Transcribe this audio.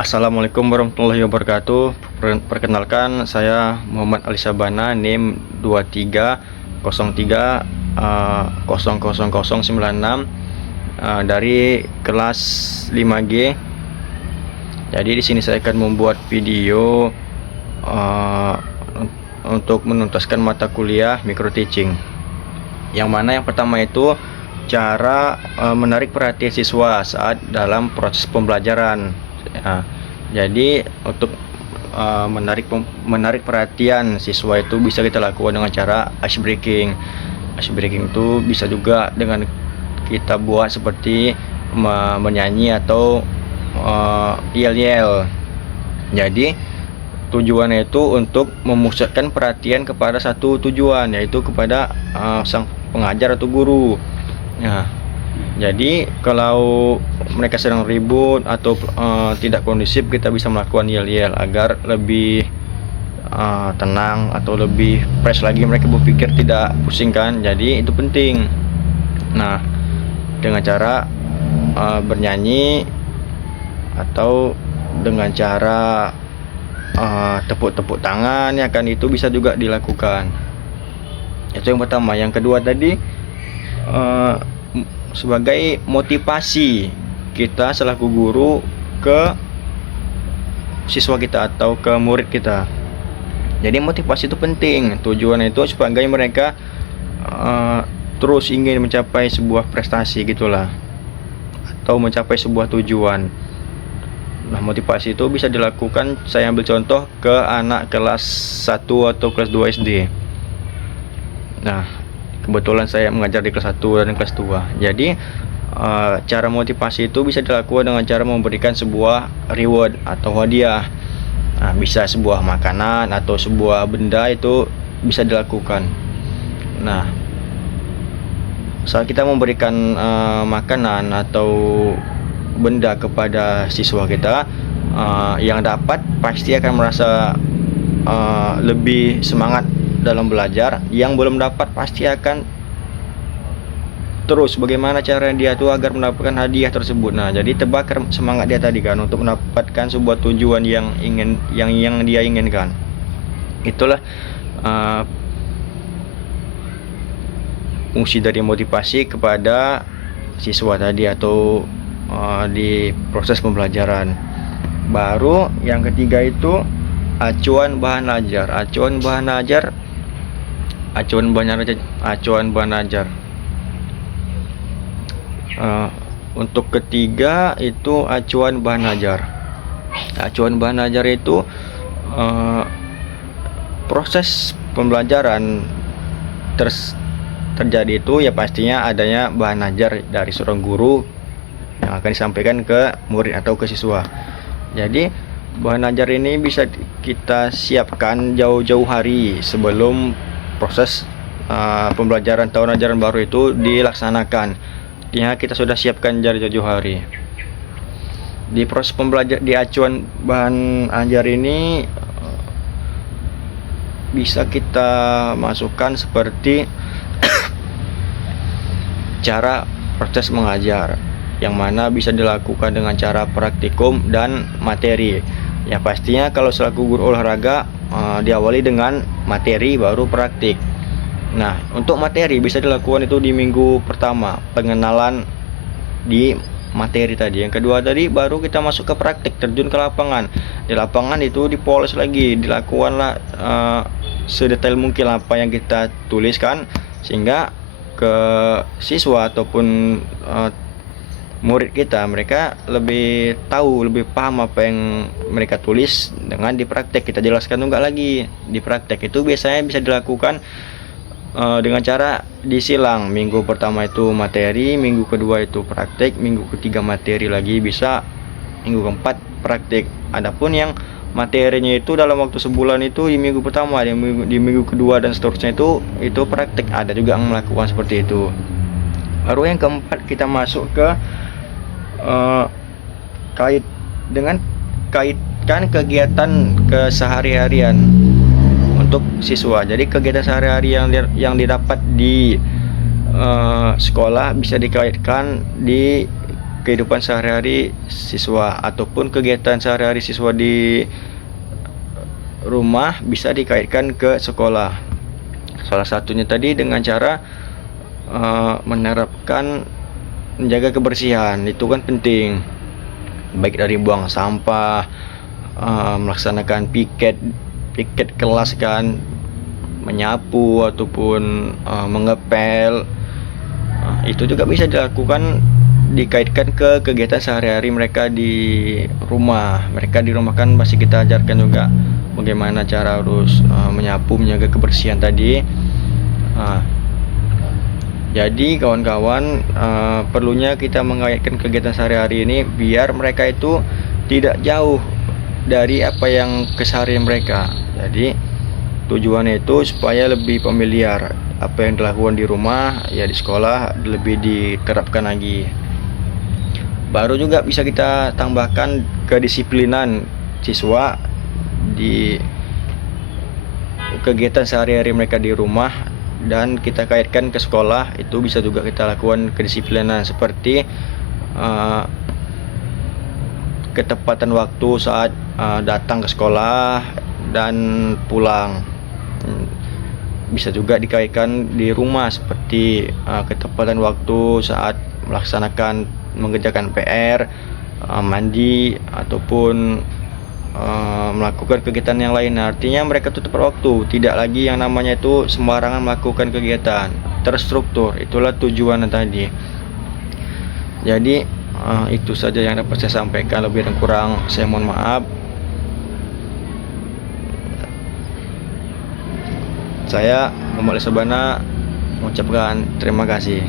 Assalamualaikum warahmatullahi wabarakatuh. Perkenalkan, saya Muhammad Ali Sabana, NIM 2303000096 dari kelas 5G. Jadi di sini saya akan membuat video untuk menuntaskan mata kuliah micro teaching. Yang mana yang pertama itu cara menarik perhatian siswa saat dalam proses pembelajaran. Jadi untuk menarik perhatian siswa itu bisa kita lakukan dengan cara ice breaking. Ice breaking itu bisa juga dengan kita buat seperti menyanyi atau yel-yel. Jadi tujuannya itu untuk memusatkan perhatian kepada satu tujuan, yaitu kepada sang pengajar atau guru. Jadi kalau mereka sedang ribut atau tidak kondusif, kita bisa melakukan yel-yel agar lebih tenang atau lebih fresh lagi, mereka berpikir tidak pusing kan. Jadi itu penting. Nah, dengan cara bernyanyi atau dengan cara tepuk-tepuk tangan, ya kan, itu bisa juga dilakukan. Itu yang pertama. Yang kedua tadi sebagai motivasi kita selaku guru ke siswa kita atau ke murid kita. Jadi motivasi itu penting. Tujuannya itu supaya mereka terus ingin mencapai sebuah prestasi gitulah, atau mencapai sebuah tujuan. Nah, motivasi itu bisa dilakukan, saya ambil contoh ke anak kelas 1 atau kelas 2 SD. Nah, kebetulan saya mengajar di kelas 1 dan kelas 2. Jadi cara motivasi itu bisa dilakukan dengan cara memberikan sebuah reward atau hadiah. Nah, bisa sebuah makanan atau sebuah benda, itu bisa dilakukan. Nah, saat kita memberikan makanan atau benda kepada siswa kita, yang dapat pasti akan merasa lebih semangat dalam belajar. Yang belum dapat pasti akan terus bagaimana cara dia tuh agar mendapatkan hadiah tersebut. Nah, jadi terbakar semangat dia tadi kan untuk mendapatkan sebuah tujuan yang dia inginkan. Itulah fungsi dari motivasi kepada siswa tadi atau di proses pembelajaran. Baru yang ketiga itu acuan bahan ajar. Untuk ketiga itu acuan bahan ajar. Acuan bahan ajar itu proses pembelajaran terjadi itu ya pastinya adanya bahan ajar dari seorang guru yang akan disampaikan ke murid atau ke siswa. Jadi bahan ajar ini bisa kita siapkan jauh-jauh hari sebelum proses pembelajaran tahun ajaran baru itu dilaksanakan. Artinya kita sudah siapkan dari jauh-jauh hari. Di proses pembelajaran di acuan bahan ajar ini bisa kita masukkan seperti cara proses mengajar, yang mana bisa dilakukan dengan cara praktikum dan materi. Ya pastinya kalau selaku guru olahraga diawali dengan materi baru praktik. Nah, untuk materi bisa dilakukan itu di minggu pertama, pengenalan di materi tadi. Yang kedua tadi baru kita masuk ke praktik, terjun ke lapangan. Di lapangan itu dipoles lagi, dilakukanlah sedetail mungkin apa yang kita tuliskan, sehingga ke siswa ataupun murid kita, mereka lebih tahu, lebih paham apa yang mereka tulis. Dengan di praktek kita jelaskan juga lagi. Di praktek itu biasanya bisa dilakukan dengan cara disilang. Minggu pertama itu materi, minggu kedua itu praktek, minggu ketiga materi lagi, bisa minggu keempat praktek. Adapun yang materinya itu dalam waktu sebulan itu di minggu pertama, di minggu kedua dan seterusnya itu praktek. Ada juga yang melakukan seperti itu. Baru yang keempat kita masuk ke kaitkan kegiatan kesehari-harian untuk siswa. Jadi kegiatan sehari-hari yang didapat di sekolah bisa dikaitkan di kehidupan sehari-hari siswa ataupun kegiatan sehari-hari siswa di rumah bisa dikaitkan ke sekolah. Salah satunya tadi dengan cara menerapkan menjaga kebersihan, itu kan penting, baik dari buang sampah, melaksanakan piket kelas kan, menyapu ataupun mengepel. Itu juga bisa dilakukan, dikaitkan ke kegiatan sehari-hari mereka di rumah. Mereka di rumah kan masih kita ajarkan juga bagaimana cara harus menyapu, menjaga kebersihan tadi. Jadi kawan-kawan, perlunya kita mengaitkan kegiatan sehari-hari ini biar mereka itu tidak jauh dari apa yang keseharian mereka. Jadi tujuannya itu supaya lebih familiar apa yang dilakukan di rumah, ya di sekolah lebih diterapkan lagi. Baru juga bisa kita tambahkan kedisiplinan siswa di kegiatan sehari-hari mereka di rumah, dan kita kaitkan ke sekolah. Itu bisa juga kita lakukan kedisiplinan seperti ketepatan waktu saat datang ke sekolah dan pulang. Bisa juga dikaitkan di rumah seperti ketepatan waktu saat melaksanakan mengerjakan PR, mandi ataupun melakukan kegiatan yang lain. Artinya mereka tuh tepat waktu, tidak lagi yang namanya itu sembarangan melakukan kegiatan, terstruktur. Itulah tujuannya tadi. Jadi itu saja yang dapat saya sampaikan, lebih dan kurang saya mohon maaf. Saya Muhammad Sabana mengucapkan terima kasih.